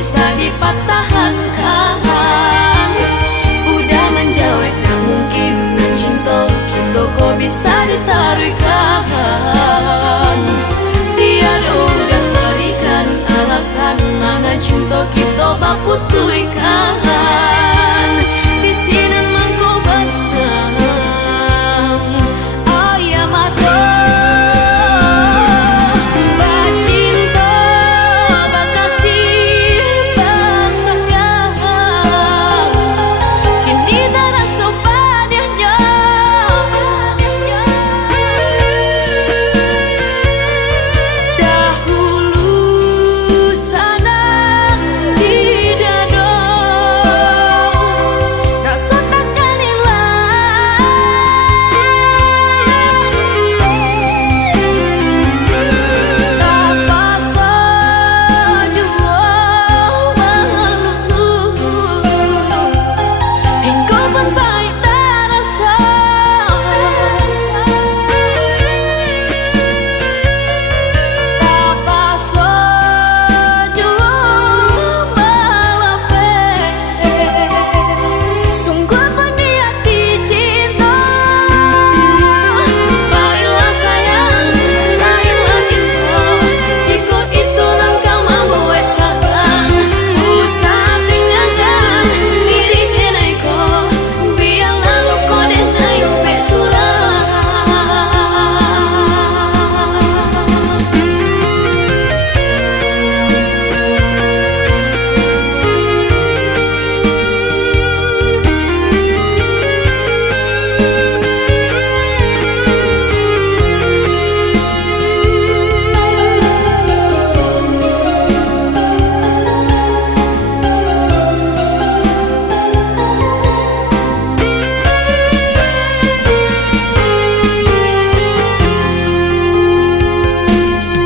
bisa dipatahkan. Udah menjauh tak mungkin mencinta kita kok bisa ditaruhkan. Tiada udah berikan alasan mangan cinta kita baputuikan. Di sini mangko batang ayam ada. Bacinta bakasih basahkan. Kini tak rasa padanya. Dahulu sanang di dada. Rasa takkan hilang. Tak pasal jua malu. Hingga pun baik tak rasa. Tak pasal jua malapet. Sungguh pun di hati cinta. Marilah sayang, marilah cinta. Jika itu langkah mampu esakan. Usah tinggalkan diri kenai kau. Biar lalu kau denai pesulang.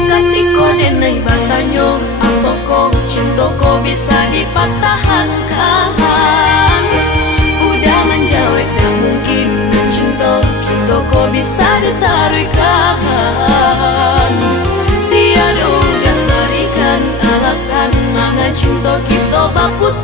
Ketika denai batanyo, apa kau cinta kau bisa dipatahkan. Udah menjauh tak mungkin mencinta kita kau bisa ditaruhkan. Tiada udah berikan alasan mangan cinta kita baput